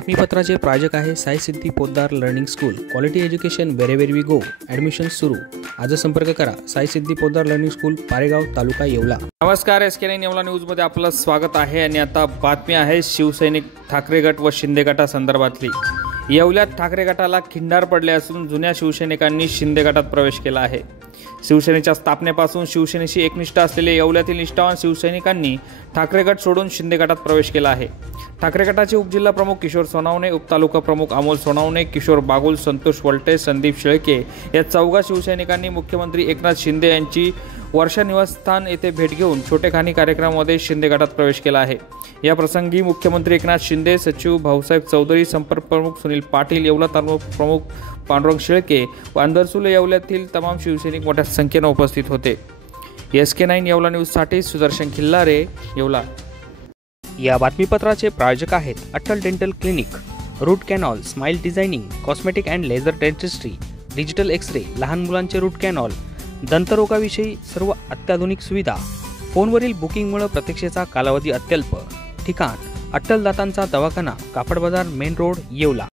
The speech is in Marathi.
बातमीपत्राचे प्रायोजक आहे Sai Siddhi Podar learning school. Quality education wherever we go. Admission सुरू. आज संपर्क करा. Sai Siddhi Podar learning school, Paregaon, taluka Yeola. नमस्कार, SK9 येवला न्यूजमध्ये आपलं स्वागत आहे. आणि आता बातमी आहे शिवसैनिक ठाकरे गट व शिंदे गटासंदर्भातली. येवल्यात ठाकरे गटाला खिंडार पडले असून जुन्या शिवसैनिकांनी शिंदे गटात प्रवेश केला आहे. शिवसेनेच्या स्थापनेपासून शिवसेनेशी एकनिष्ठा असलेले येवल्यातील निष्ठावान शिवसैनिकांनी ठाकरे गट सोडून शिंदे गटात प्रवेश केला आहे. ठाकरे गटाचे उपजिल्हा प्रमुख किशोर सोनावणे, उपतालुका प्रमुख अमोल सोनावणे, किशोर बागुल, संतोष वलटे, संदीप शेळके या चौघा शिवसैनिकांनी मुख्यमंत्री एकनाथ शिंदे यांची वर्षा निवासस्थान येथे भेट घेऊन छोटेखानी कार्यक्रमामध्ये शिंदे गटात प्रवेश केला आहे. या प्रसंगी मुख्यमंत्री एकनाथ शिंदे, सचिव भाऊसाहेब चौधरी, संपर्क प्रमुख सुनील पाटील, येवला तालुका प्रमुख पांडुरंग शेळके व अंदरसुले येवल्यातील तमाम शिवसैनिक मोठ्या संख्येने उपस्थित होते. SK9 येवला न्यूजसाठी सुदर्शन खिल्लारे, येवला. या बातमीपत्राचे प्रायोजक आहेत Atal dental clinic, root canal, smile designing, cosmetic and laser dentistry, digital x ray, लहान मुलांचे रूट कॅनॉल, दंतरोगाविषयी सर्व अत्याधुनिक सुविधा. फोनवरील बुकिंगमुळे प्रतीक्षेचा कालावधी अत्यल्प. ठिकाण अट्टल दातांचा दवाखाना, कापड बाजार, मेन रोड, येवला.